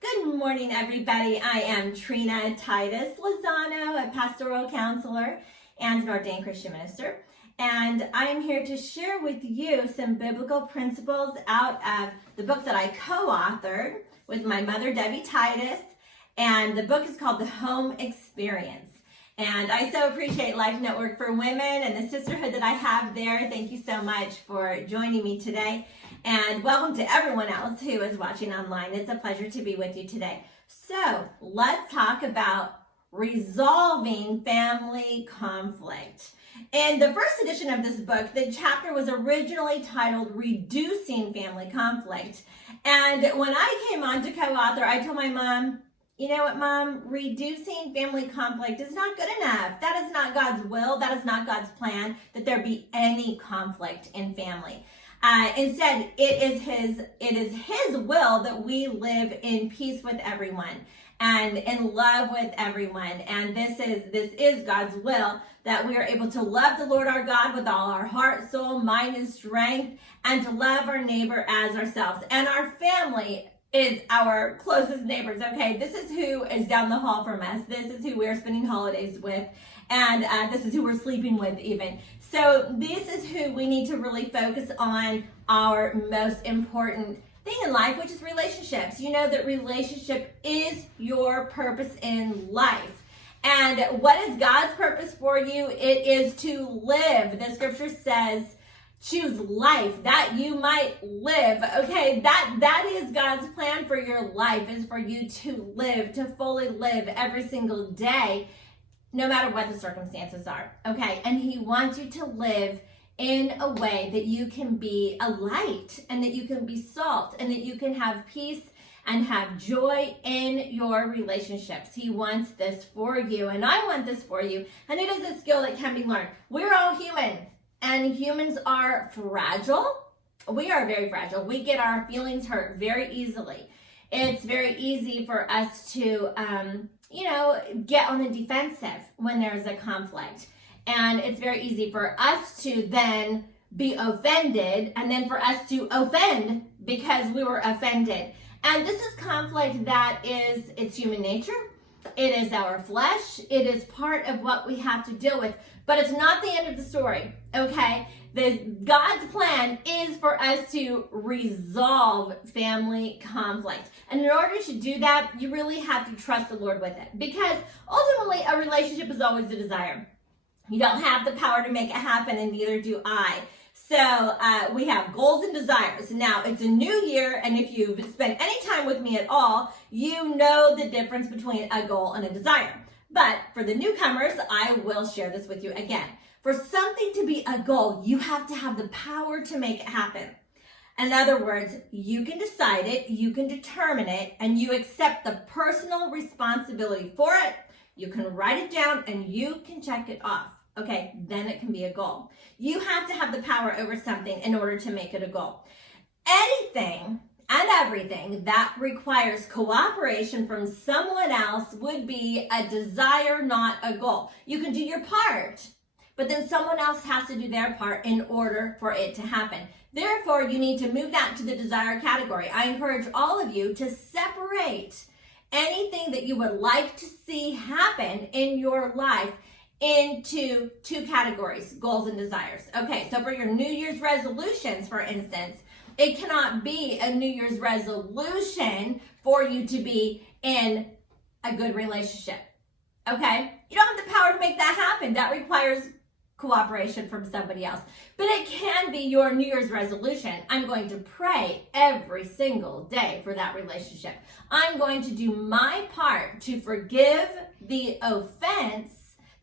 Good morning, everybody. I am Trina Titus Lozano, a pastoral counselor and an ordained Christian minister. And I'm here to share with you some biblical principles out of the book that I co-authored with my mother, Debbie Titus. And the book is called The Home Experience. And I so appreciate Life Network for Women and the sisterhood that I have there. Thank you so much for joining me today. And welcome to everyone else who is watching online. It's a pleasure to be with you today. So let's talk about resolving family conflict. In the first edition of this book, the chapter was originally titled Reducing Family Conflict. And when I came on to co-author, I told my mom, you know what, Mom? Reducing family conflict is not good enough. That is not God's will. That is not God's plan, that there be any conflict in family. Instead, it is His will that we live in peace with everyone and in love with everyone. And this is God's will, that we are able to love the Lord our God with all our heart, soul, mind, and strength, and to love our neighbor as ourselves. And our family is our closest neighbors. Okay, this is who is down the hall from us. This is who we are spending holidays with, and this is who we're sleeping with even. So this is who we need to really focus on, our most important thing in life, which is relationships. You know that relationship is your purpose in life. And what is God's purpose for you? It is to live. The scripture says, choose life that you might live. Okay, that is God's plan for your life, is for you to live, to fully live every single day, no matter what the circumstances are. Okay, and He wants you to live in a way that you can be a light, and that you can be salt, and that you can have peace and have joy in your relationships. He wants this for you, and I want this for you, and it is a skill that can be learned. We're all human. And humans are fragile. We are very fragile. We get our feelings hurt very easily. It's very easy for us to, get on the defensive when there's a conflict. And it's very easy for us to then be offended, and then for us to offend because we were offended. And this is conflict it's human nature. It is our flesh. It is part of what we have to deal with. But it's not the end of the story, okay? God's plan is for us to resolve family conflict. And in order to do that, you really have to trust the Lord with it. Because ultimately, a relationship is always a desire. You don't have the power to make it happen, and neither do I. So we have goals and desires. Now, it's a new year, and if you've spent any time with me at all, you know the difference between a goal and a desire. But for the newcomers, I will share this with you again. For something to be a goal, you have to have the power to make it happen. In other words, you can decide it, you can determine it, and you accept the personal responsibility for it. You can write it down, and you can check it off. Okay, then it can be a goal. You have to have the power over something in order to make it a goal. Anything and everything that requires cooperation from someone else would be a desire, not a goal. You can do your part, but then someone else has to do their part in order for it to happen. Therefore, you need to move that to the desire category. I encourage all of you to separate anything that you would like to see happen in your life into two categories, goals and desires. Okay, so for your New Year's resolutions, for instance, it cannot be a New Year's resolution for you to be in a good relationship. Okay? You don't have the power to make that happen. That requires cooperation from somebody else. But it can be your New Year's resolution. I'm going to pray every single day for that relationship. I'm going to do my part to forgive the offense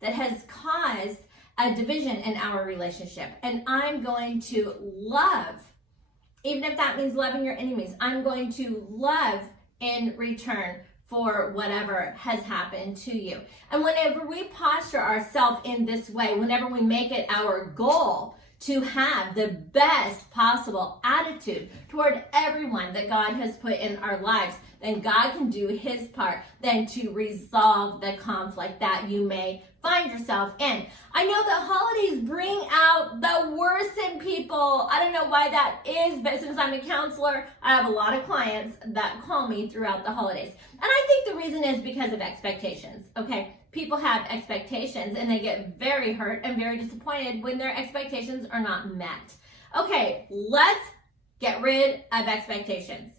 that has caused a division in our relationship. And I'm going to love, even if that means loving your enemies, I'm going to love in return for whatever has happened to you. And whenever we posture ourselves in this way, whenever we make it our goal to have the best possible attitude toward everyone that God has put in our lives, then God can do His part then to resolve the conflict that you may find yourself in. I know the holidays bring out the worst in people. I don't know why that is, but since I'm a counselor, I have a lot of clients that call me throughout the holidays. And I think the reason is because of expectations, okay? People have expectations and they get very hurt and very disappointed when their expectations are not met. Okay, let's get rid of expectations.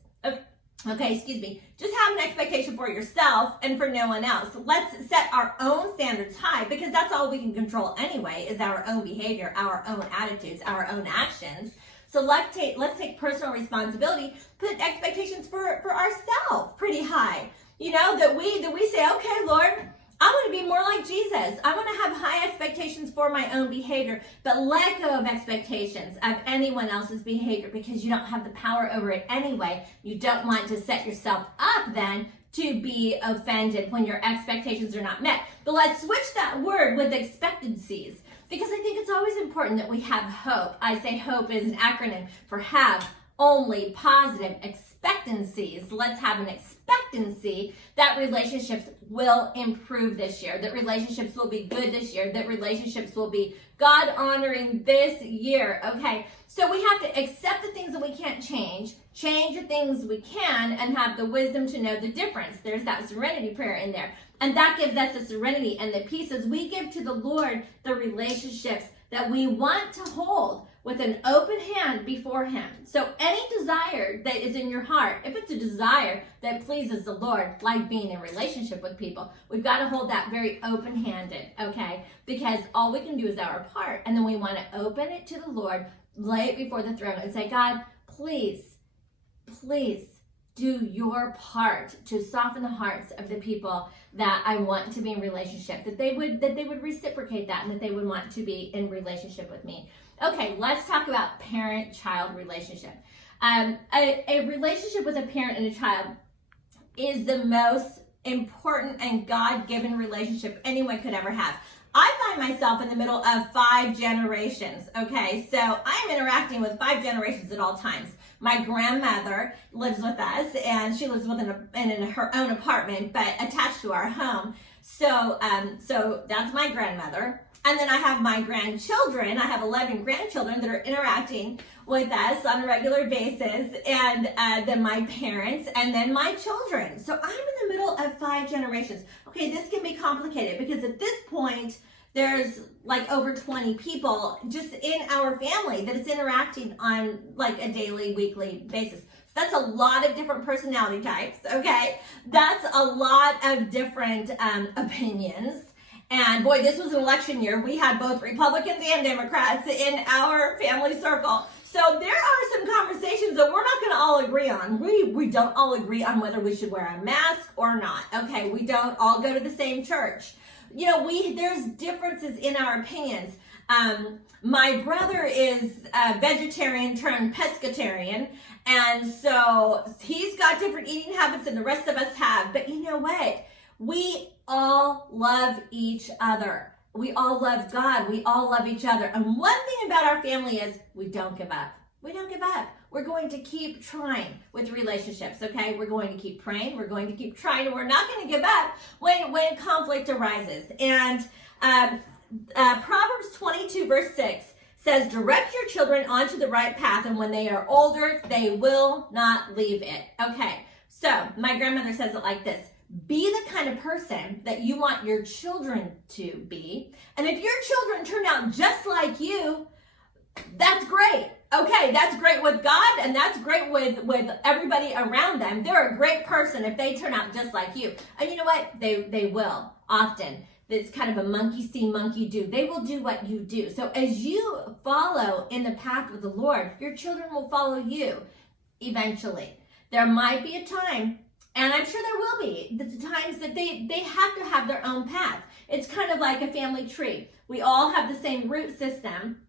Okay, excuse me. Just have an expectation for yourself and for no one else. Let's set our own standards high, because that's all we can control anyway, is our own behavior, our own attitudes, our own actions. So let's take personal responsibility, put expectations for ourselves pretty high. You know, that we say, okay, Lord, I want to be more like Jesus. I want to have high expectations for my own behavior, but let go of expectations of anyone else's behavior, because you don't have the power over it anyway. You don't want to set yourself up then to be offended when your expectations are not met. But let's switch that word with expectancies, because I think it's always important that we have hope. I say hope is an acronym for have only positive expectancies. Let's have an expectancy that relationships will improve this year, that relationships will be good this year, that relationships will be God honoring this year. Okay, so we have to accept the things that we can't change the things we can, and have the wisdom to know the difference. There's that serenity prayer in there, and that gives us the serenity and the peace as we give to the Lord the relationships that we want to hold with an open hand before Him. So any desire that is in your heart, if it's a desire that pleases the Lord, like being in relationship with people, we've got to hold that very open-handed, okay? Because all we can do is our part, and then we want to open it to the Lord, lay it before the throne, and say, God, please do your part to soften the hearts of the people that I want to be in relationship, that they would reciprocate that, and that they would want to be in relationship with me. Okay, let's talk about parent-child relationship. A relationship with a parent and a child is the most important and God-given relationship anyone could ever have. I find myself in the middle of 5 generations, okay? So I'm interacting with 5 generations at all times. My grandmother lives with us, and she lives in her own apartment, but attached to our home. So that's my grandmother. And then I have my grandchildren. I have 11 grandchildren that are interacting with us on a regular basis, and then my parents, and then my children. So I'm in the middle of 5 generations. Okay, this can be complicated, because at this point, there's like over 20 people just in our family that is interacting on like a daily, weekly basis. So that's a lot of different personality types, okay? That's a lot of different opinions. And boy, this was an election year. We had both Republicans and Democrats in our family circle. So there are some conversations that we're not going to all agree on. We don't all agree on whether we should wear a mask or not. Okay, we don't all go to the same church. You know, there's differences in our opinions. My brother is vegetarian turned pescatarian, and so he's got different eating habits than the rest of us have. But you know what? We all love each other. We all love God. We all love each other. And one thing about our family is we don't give up. We don't give up. We're going to keep trying with relationships, okay? We're going to keep praying. We're going to keep trying, and we're not going to give up when conflict arises. And Proverbs 22 verse 6 says, direct your children onto the right path, and when they are older, they will not leave it. Okay, so my grandmother says it like this: be the kind of person that you want your children to be. And if your children turn out just like you, that's great. Okay, that's great with God, and that's great with everybody around them. They're a great person if they turn out just like you. And you know what? They will often. It's kind of a monkey see, monkey do. They will do what you do. So as you follow in the path with the Lord, your children will follow you eventually. There might be a time, and I'm sure there will be, the times that they have to have their own path. It's kind of like a family tree. We all have the same root system,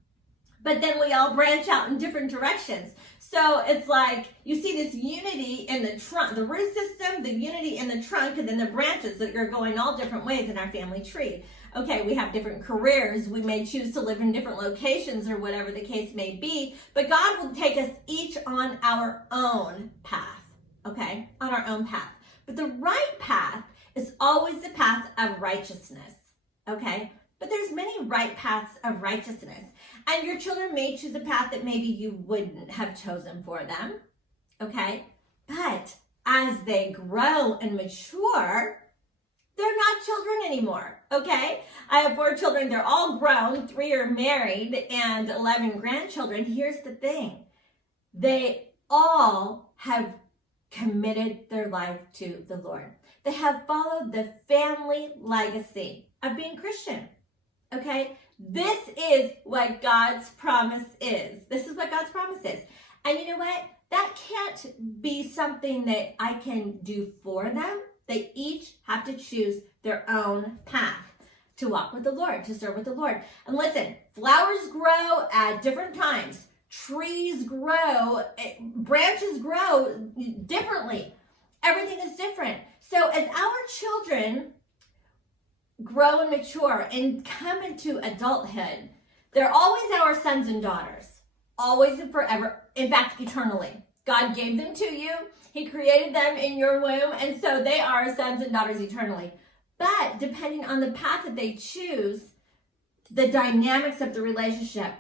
but then we all branch out in different directions. So it's like you see this unity in the trunk, the root system, the unity in the trunk, and then the branches that are going all different ways in our family tree. Okay, we have different careers. We may choose to live in different locations or whatever the case may be, but God will take us each on our own path, okay, on our own path. But the right path is always the path of righteousness, okay? But there's many right paths of righteousness. And your children may choose a path that maybe you wouldn't have chosen for them, okay? But as they grow and mature, they're not children anymore, okay? I have 4 children. They're all grown. 3 are married and 11 grandchildren. Here's the thing. They all have committed their life to the Lord. They have followed the family legacy of being Christian, okay? This is what God's promise is. This is what God's promise is. And you know what? That can't be something that I can do for them. They each have to choose their own path to walk with the Lord, to serve with the Lord. And listen, flowers grow at different times. Trees grow, branches grow differently. Everything is different. So as our children grow and mature and come into adulthood, they're always our sons and daughters, always and forever, in fact, eternally. God gave them to you. He created them in your womb, and so they are sons and daughters eternally. But depending on the path that they choose, the dynamics of the relationship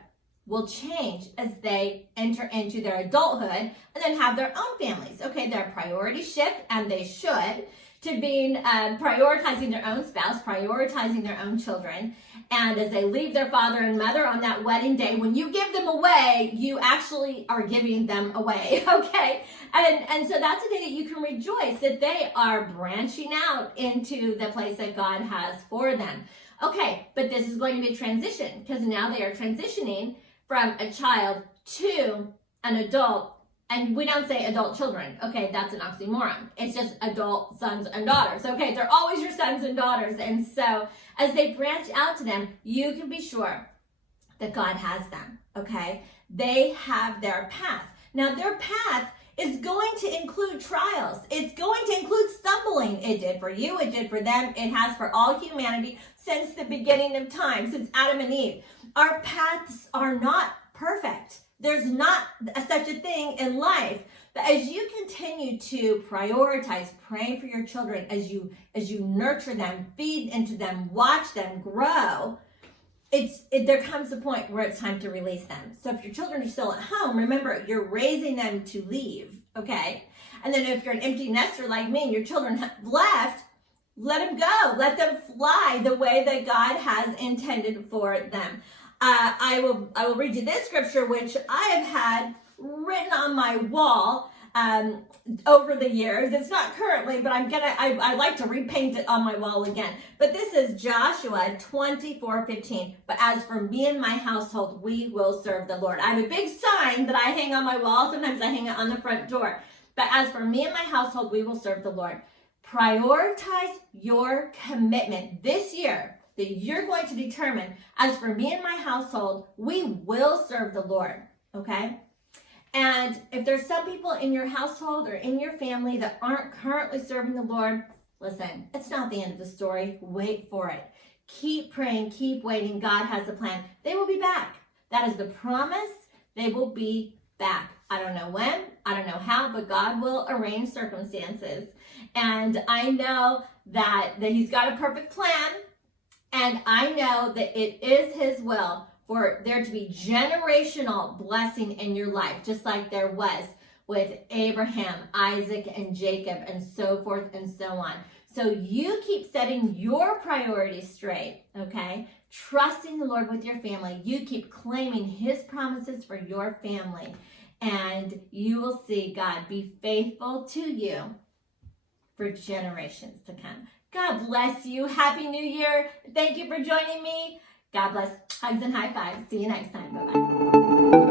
will change as they enter into their adulthood and then have their own families. Okay, their priorities shift, and they should, to being prioritizing their own spouse, prioritizing their own children. And as they leave their father and mother on that wedding day, when you give them away, you actually are giving them away, okay? And so that's a day that you can rejoice that they are branching out into the place that God has for them. Okay, but this is going to be a transition, because now they are transitioning from a child to an adult. And we don't say adult children. Okay, that's an oxymoron. It's just adult sons and daughters. Okay, they're always your sons and daughters. And so as they branch out to them, you can be sure that God has them. Okay, they have their path. Now, their path is going to include trials. It's going to include stumbling. It did for you. It did for them. It has for all humanity since the beginning of time, since Adam and Eve. Our paths are not perfect. There's not such a thing in life. But as you continue to prioritize praying for your children, as you nurture them, feed into them, watch them grow, there comes a point where it's time to release them. So if your children are still at home, remember, you're raising them to leave, okay? And then if you're an empty nester like me and your children have left, let them go. Let them fly the way that God has intended for them. I will read you this scripture, which I have had written on my wall over the years. It's not currently, but I like to repaint it on my wall again. But this is Joshua 24:15. But as for me and my household, we will serve the Lord. I have a big sign that I hang on my wall. Sometimes I hang it on the front door. But as for me and my household, we will serve the Lord. Prioritize your commitment this year that you're going to determine, as for me and my household, we will serve the Lord, okay? And if there's some people in your household or in your family that aren't currently serving the Lord, listen, it's not the end of the story. Wait for it. Keep praying, keep waiting. God has a plan. They will be back. That is the promise. They will be back. I don't know when, I don't know how, but God will arrange circumstances. And I know that He's got a perfect plan. And I know that it is His will for there to be generational blessing in your life, just like there was with Abraham, Isaac, and Jacob, and so forth and so on. So you keep setting your priorities straight, okay? Trusting the Lord with your family. You keep claiming His promises for your family, and you will see God be faithful to you for generations to come. God bless you. Happy New Year. Thank you for joining me. God bless. Hugs and high fives. See you next time. Bye-bye.